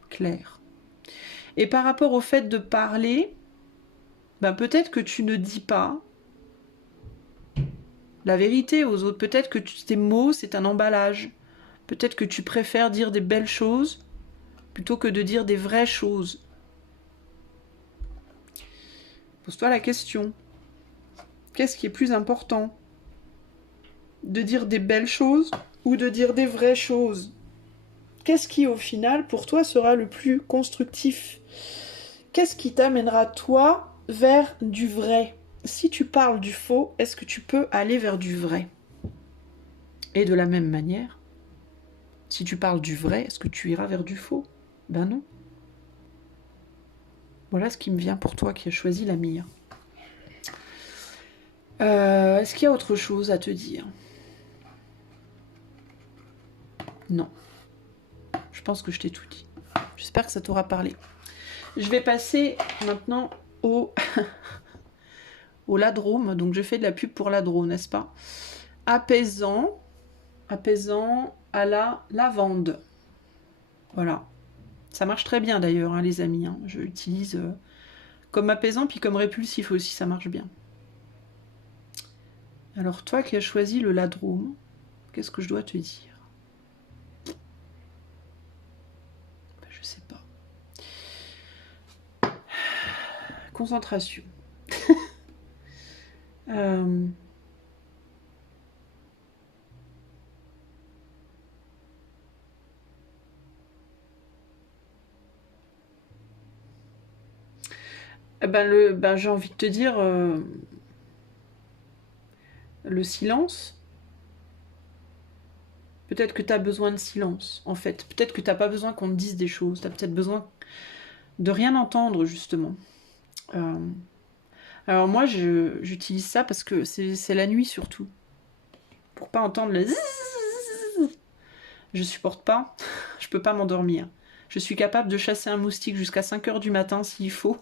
clair. Et par rapport au fait de parler, ben peut-être que tu ne dis pas la vérité aux autres. Peut-être que tes mots, c'est un emballage. Peut-être que tu préfères dire des belles choses plutôt que de dire des vraies choses. Pose-toi la question. Qu'est-ce qui est plus important? De dire des belles choses ou de dire des vraies choses? Qu'est-ce qui, au final, pour toi, sera le plus constructif? Qu'est-ce qui t'amènera, toi, vers du vrai? Si tu parles du faux, est-ce que tu peux aller vers du vrai? Et de la même manière, si tu parles du vrai, est-ce que tu iras vers du faux? Ben non. Voilà ce qui me vient pour toi qui as choisi la mire. Est-ce qu'il y a autre chose à te dire? Non. Je pense que je t'ai tout dit. J'espère que ça t'aura parlé. Je vais passer maintenant au Ladrome. Donc je fais de la pub pour Ladrome, n'est-ce pas? Apaisant à la lavande. Voilà. Ça marche très bien d'ailleurs, hein, les amis. Hein. Je l'utilise comme apaisant, puis comme répulsif aussi, ça marche bien. Alors toi qui as choisi le Ladrome, qu'est-ce que je dois te dire? Je sais pas. Concentration. J'ai envie de te dire le silence. Peut-être que tu as besoin de silence, en fait. Peut-être que tu n'as pas besoin qu'on te dise des choses. Tu as peut-être besoin de rien entendre, justement. Alors moi, j'utilise ça parce que c'est la nuit, surtout. Pour pas entendre le zzzz. Je supporte pas. Je peux pas m'endormir. Je suis capable de chasser un moustique jusqu'à 5h du matin s'il faut.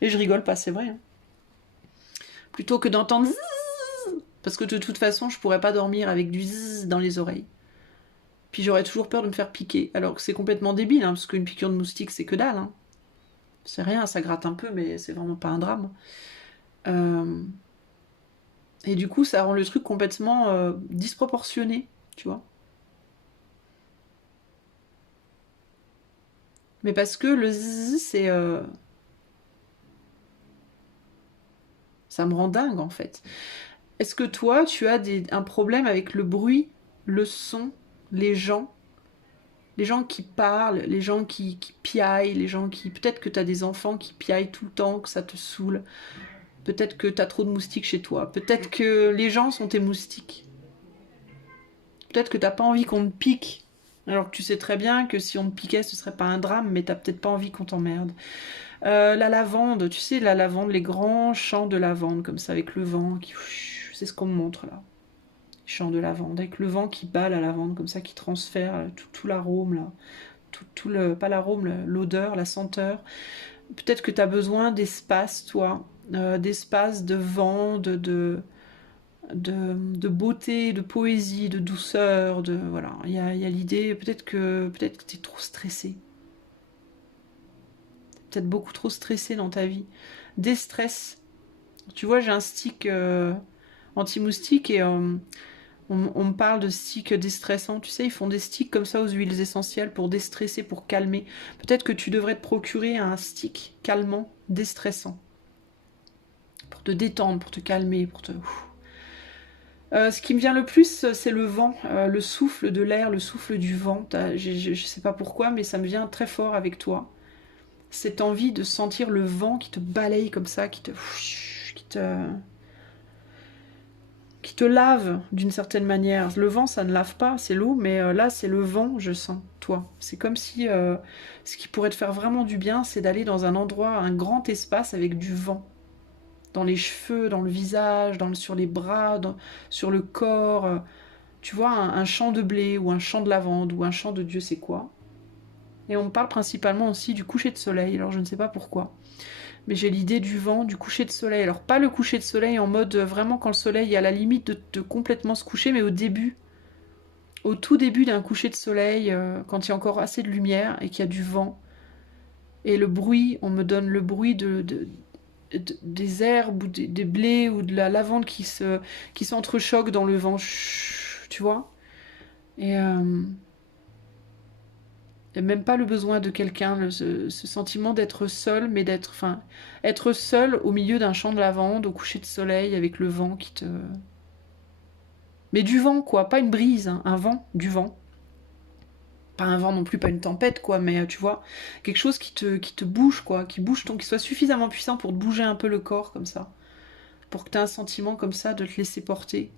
Et je rigole pas, c'est vrai. Hein. Plutôt que d'entendre zzzz, parce que de toute façon, je pourrais pas dormir avec du zzzz dans les oreilles. Puis j'aurais toujours peur de me faire piquer. Alors que c'est complètement débile, hein, parce qu'une piqûre de moustique, c'est que dalle. Hein. C'est rien, ça gratte un peu, mais c'est vraiment pas un drame. Et du coup, ça rend le truc complètement disproportionné, tu vois. Mais parce que le zzz, c'est... ça me rend dingue, en fait. Est-ce que toi, tu as un problème avec le bruit, le son, les gens qui parlent, les gens qui piaillent, les gens qui... Peut-être que tu as des enfants qui piaillent tout le temps, que ça te saoule. Peut-être que tu as trop de moustiques chez toi. Peut-être que les gens sont tes moustiques. Peut-être que tu n'as pas envie qu'on te pique. Alors que tu sais très bien que si on te piquait, ce serait pas un drame, mais tu n'as peut-être pas envie qu'on t'emmerde. La lavande, tu sais, la lavande, les grands champs de lavande, comme ça, avec le vent, qui... c'est ce qu'on me montre là. champs de lavande, avec le vent qui bat la lavande, comme ça, qui transfère tout l'arôme, là. Tout le, pas l'arôme, l'odeur, la senteur. Peut-être que tu as besoin d'espace, toi, d'espace, de vent, de beauté, de poésie, de douceur, de voilà. Il y a l'idée, peut-être que tu es trop stressé. Peut-être beaucoup trop stressé dans ta vie. Déstress. Tu vois, j'ai un stick anti-moustique et on me parle de sticks déstressants. Tu sais, ils font des sticks comme ça aux huiles essentielles pour déstresser, pour calmer. Peut-être que tu devrais te procurer un stick calmant, déstressant. Pour te détendre, pour te calmer, pour te... ce qui me vient le plus, c'est le vent, le souffle de l'air, le souffle du vent. Je sais pas pourquoi, mais ça me vient très fort avec toi. Cette envie de sentir le vent qui te balaye comme ça, qui te lave d'une certaine manière. Le vent, ça ne lave pas, c'est l'eau, mais là, c'est le vent, je sens, toi. C'est comme si ce qui pourrait te faire vraiment du bien, c'est d'aller dans un endroit, un grand espace avec du vent. Dans les cheveux, dans le visage, sur les bras, sur le corps. Tu vois, un champ de blé ou un champ de lavande ou un champ de Dieu sait quoi. Et on me parle principalement aussi du coucher de soleil, alors je ne sais pas pourquoi. Mais j'ai l'idée du vent, du coucher de soleil. Alors pas le coucher de soleil en mode vraiment quand le soleil est à la limite de complètement se coucher, mais au début, au tout début d'un coucher de soleil, quand il y a encore assez de lumière et qu'il y a du vent. Et le bruit, on me donne le bruit des herbes ou des blés ou de la lavande qui s'entrechoquent dans le vent, tu vois. Et il n'y a même pas le besoin de quelqu'un, ce sentiment d'être seul, mais être seul au milieu d'un champ de lavande, au coucher de soleil, avec le vent qui te... Mais du vent, quoi, pas une brise, hein, un vent, du vent. Pas un vent non plus, pas une tempête, quoi, mais tu vois, quelque chose qui te bouge, quoi, qui soit suffisamment puissant pour te bouger un peu le corps, comme ça. Pour que tu aies un sentiment comme ça de te laisser porter.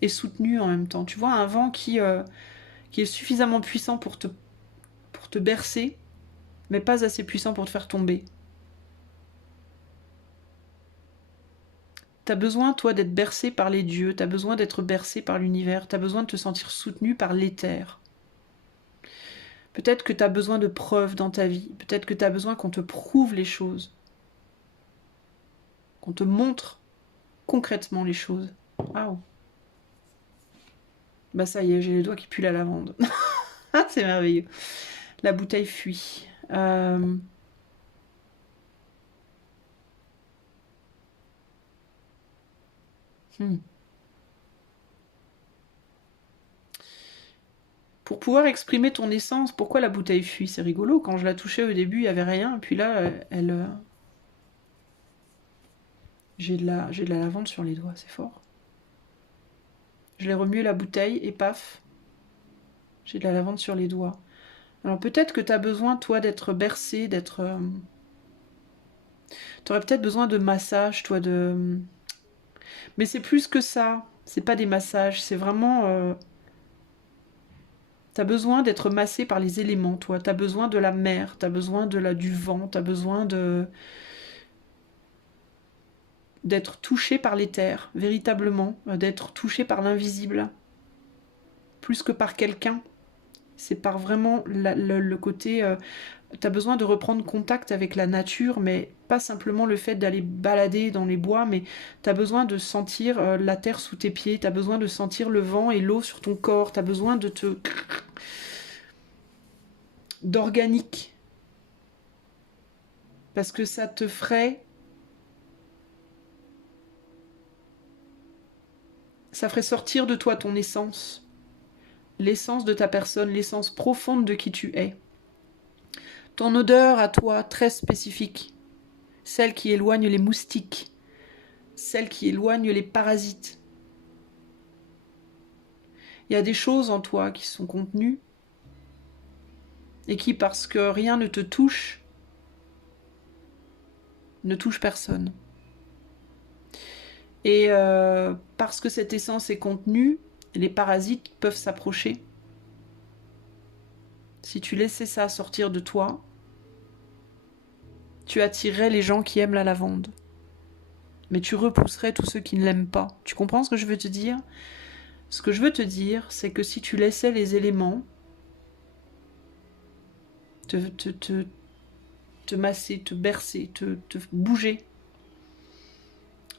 Et soutenu en même temps. Tu vois, un vent qui est suffisamment puissant pour te bercer, mais pas assez puissant pour te faire tomber. T'as besoin, toi, d'être bercé par les dieux, t'as besoin d'être bercé par l'univers, t'as besoin de te sentir soutenu par l'éther. Peut-être que t'as besoin de preuves dans ta vie, peut-être que t'as besoin qu'on te prouve les choses, qu'on te montre concrètement les choses. Waouh. Bah ça y est, j'ai les doigts qui puent la lavande. C'est merveilleux. La bouteille fuit. Pour pouvoir exprimer ton essence, pourquoi la bouteille fuit? C'est rigolo, quand je la touchais au début, il n'y avait rien, et puis là, j'ai de la lavande sur les doigts, c'est fort. Je l'ai remué la bouteille, et paf, j'ai de la lavande sur les doigts. Alors peut-être que tu as besoin, toi, d'être bercé, d'être... Tu aurais peut-être besoin de massage, toi, de... Mais c'est plus que ça, c'est pas des massages, c'est vraiment... T'as besoin d'être massé par les éléments, toi. T'as besoin de la mer, t'as besoin du vent, t'as besoin d'être touché par l'éther, véritablement, d'être touché par l'invisible, plus que par quelqu'un. C'est par vraiment le côté... t'as besoin de reprendre contact avec la nature, mais pas simplement le fait d'aller balader dans les bois, mais t'as besoin de sentir la terre sous tes pieds, t'as besoin de sentir le vent et l'eau sur ton corps, t'as besoin d'organique. Parce que ça te ferait... Ça ferait sortir de toi ton essence. L'essence de ta personne, l'essence profonde de qui tu es. Ton odeur à toi, très spécifique. Celle qui éloigne les moustiques. Celle qui éloigne les parasites. Il y a des choses en toi qui sont contenues et qui, parce que rien ne te touche, ne touche personne. Et parce que cette essence est contenue, les parasites peuvent s'approcher. Si tu laissais ça sortir de toi, tu attirerais les gens qui aiment la lavande. Mais tu repousserais tous ceux qui ne l'aiment pas. Tu comprends ce que je veux te dire? Ce que je veux te dire, c'est que si tu laissais les éléments te masser, te bercer, te bouger,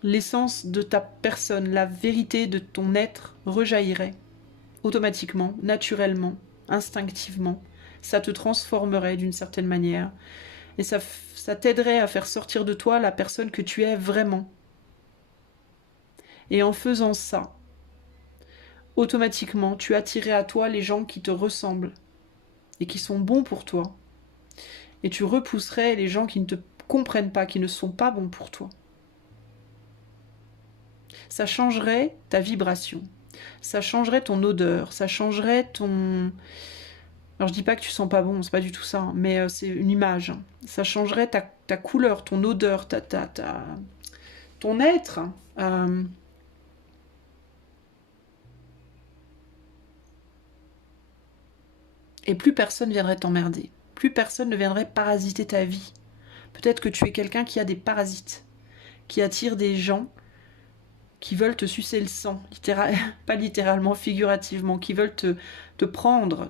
l'essence de ta personne, la vérité de ton être rejaillirait automatiquement, naturellement, instinctivement. Ça te transformerait d'une certaine manière. Et ça t'aiderait à faire sortir de toi la personne que tu es vraiment. Et en faisant ça, automatiquement, tu attirais à toi les gens qui te ressemblent et qui sont bons pour toi. Et tu repousserais les gens qui ne te comprennent pas, qui ne sont pas bons pour toi. Ça changerait ta vibration. Ça changerait ton odeur. Ça changerait ton... Alors je dis pas que tu sens pas bon, c'est pas du tout ça, hein, mais c'est une image. Ça changerait ta couleur, ton odeur, ton être. Et plus personne viendrait t'emmerder. Plus personne ne viendrait parasiter ta vie. Peut-être que tu es quelqu'un qui a des parasites, qui attire des gens qui veulent te sucer le sang, pas littéralement, figurativement, qui veulent te prendre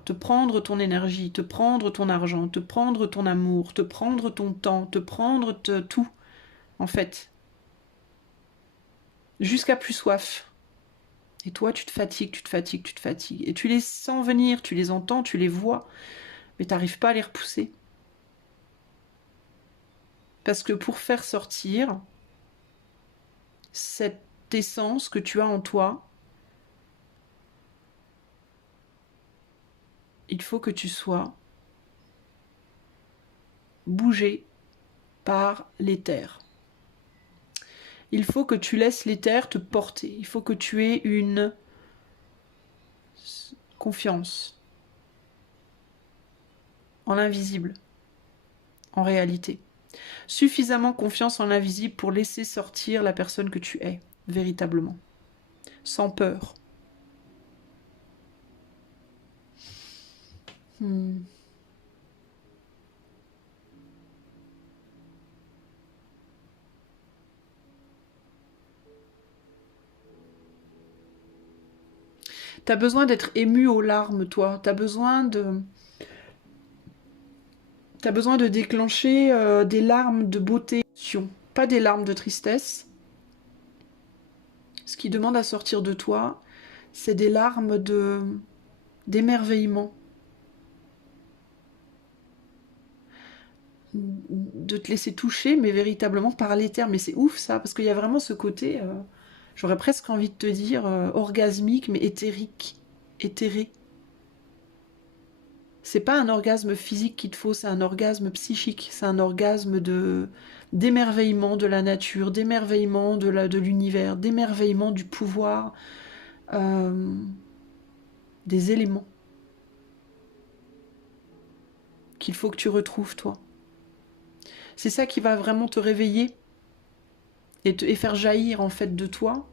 ton énergie, te prendre ton argent, te prendre ton amour, te prendre ton temps, te prendre tout, en fait. Jusqu'à plus soif. Et toi, tu te fatigues, tu te fatigues, tu te fatigues. Et tu les sens venir, tu les entends, tu les vois, mais tu n'arrives pas à les repousser. Parce que pour faire sortir cette essence que tu as en toi, il faut que tu sois bougé par l'éther. Il faut que tu laisses l'éther te porter. Il faut que tu aies une confiance en l'invisible, en réalité. Suffisamment confiance en l'invisible pour laisser sortir la personne que tu es, véritablement. Sans peur. T'as besoin d'être ému aux larmes, toi. T'as besoin de déclencher des larmes de beauté, pas des larmes de tristesse. Ce qui demande à sortir de toi, c'est des larmes d'émerveillement. De te laisser toucher, mais véritablement par l'éther. Mais c'est ouf ça, parce qu'il y a vraiment ce côté, j'aurais presque envie de te dire, orgasmique, mais éthérique, éthéré. C'est pas un orgasme physique qu'il te faut, c'est un orgasme psychique, c'est un orgasme d'émerveillement de la nature, d'émerveillement de l'univers, d'émerveillement du pouvoir des éléments qu'il faut que tu retrouves toi. C'est ça qui va vraiment te réveiller et faire jaillir en fait de toi.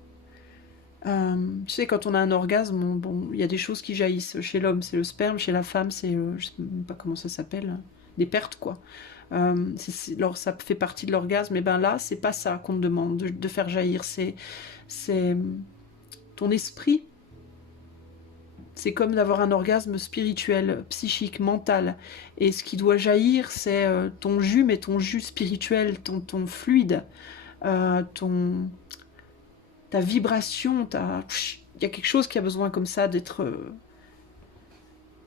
Tu sais, quand on a un orgasme, bon, il y a des choses qui jaillissent. Chez l'homme, c'est le sperme, chez la femme, c'est, je sais même pas comment ça s'appelle, des pertes, quoi. Alors, ça fait partie de l'orgasme, et ben là, c'est pas ça qu'on te demande de faire jaillir, c'est ton esprit. C'est comme d'avoir un orgasme spirituel, psychique, mental. Et ce qui doit jaillir, c'est ton jus, mais ton jus spirituel, ton fluide, ta vibration, il y a quelque chose qui a besoin comme ça d'être...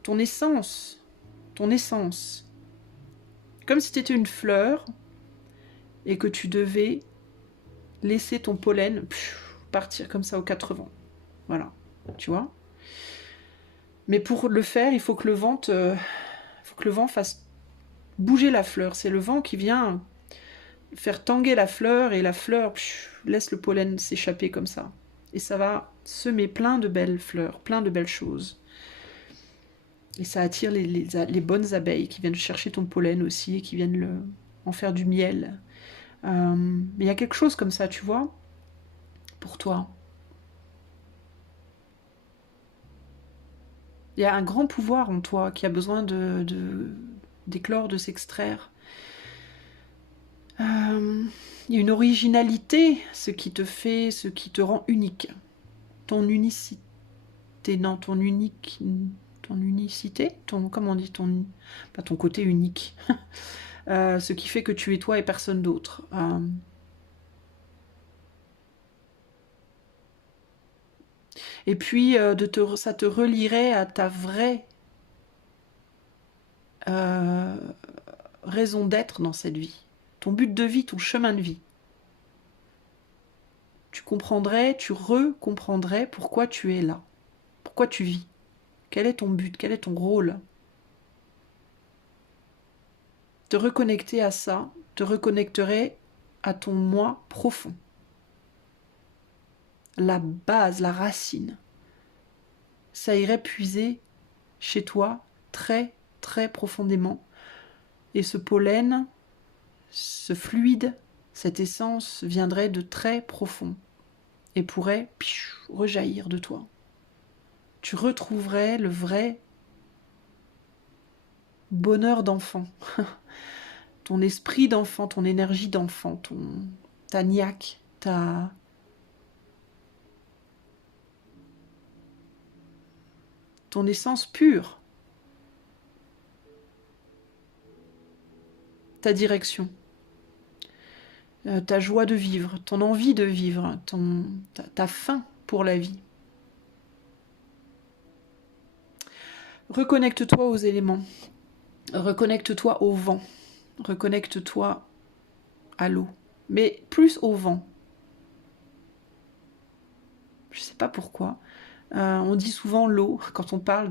ton essence. Ton essence. Comme si tu étais une fleur et que tu devais laisser ton pollen partir comme ça aux quatre vents. Voilà. Tu vois ? Mais pour le faire, il faut que le vent fasse bouger la fleur. C'est le vent qui vient faire tanguer la fleur et la fleur laisse le pollen s'échapper comme ça. Et ça va semer plein de belles fleurs, plein de belles choses. Et ça attire les bonnes abeilles qui viennent chercher ton pollen aussi et qui viennent en faire du miel. Mais il y a quelque chose comme ça, tu vois, pour toi. Il y a un grand pouvoir en toi qui a besoin d'éclore, de s'extraire. Il y a une originalité, ce qui te rend unique. Ton unicité. t'es dans ton unicité, comment on dit, pas ton côté unique, ce qui fait que tu es toi et personne d'autre. Et puis, ça te relierait à ta vraie raison d'être dans cette vie. Ton but de vie, ton chemin de vie. Tu comprendrais, tu recomprendrais pourquoi tu es là. Pourquoi tu vis. Quel est ton but, quel est ton rôle. Te reconnecter à ça, te reconnecterait à ton moi profond. La base, la racine. Ça irait puiser chez toi très, très profondément. Et ce pollen, ce fluide, cette essence viendrait de très profond et pourrait rejaillir de toi. Tu retrouverais le vrai bonheur d'enfant, ton esprit d'enfant, ton énergie d'enfant, ta niaque, ton essence pure, ta direction, ta joie de vivre, ton envie de vivre, ta faim pour la vie. Reconnecte-toi aux éléments, reconnecte-toi au vent, reconnecte-toi à l'eau, mais plus au vent. Je ne sais pas pourquoi. On dit souvent l'eau, quand on parle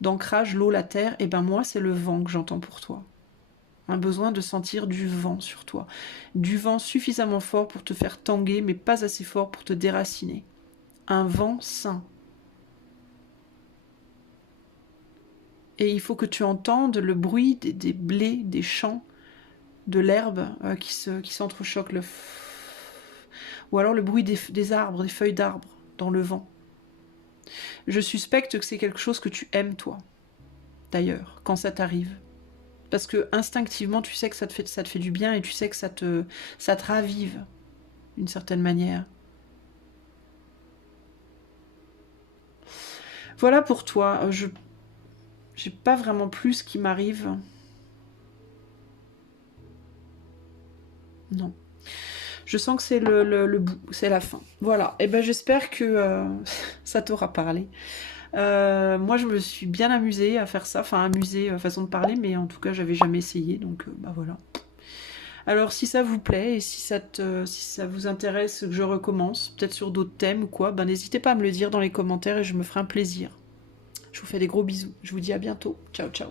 d'ancrage, l'eau, la terre, et ben moi c'est le vent que j'entends pour toi. Un besoin de sentir du vent sur toi. Du vent suffisamment fort pour te faire tanguer, mais pas assez fort pour te déraciner. Un vent sain. Et il faut que tu entendes le bruit des blés, des champs, de l'herbe qui s'entrechoquent, ou alors le bruit des arbres, des feuilles d'arbres dans le vent. Je suspecte que c'est quelque chose que tu aimes toi, d'ailleurs, quand ça t'arrive. Parce que instinctivement, tu sais que ça te fait du bien et tu sais que ça te ravive d'une certaine manière. Voilà pour toi. J'ai pas vraiment plus qui m'arrive. Non. Je sens que c'est le bout, c'est la fin. Voilà. Et ben j'espère que ça t'aura parlé. Moi, je me suis bien amusée à faire ça. Enfin, amusée, façon de parler, mais en tout cas, j'avais jamais essayé. Donc, bah voilà. Alors, si ça vous plaît et si ça vous intéresse que je recommence, peut-être sur d'autres thèmes ou quoi, ben n'hésitez pas à me le dire dans les commentaires et je me ferai un plaisir. Je vous fais des gros bisous. Je vous dis à bientôt. Ciao, ciao.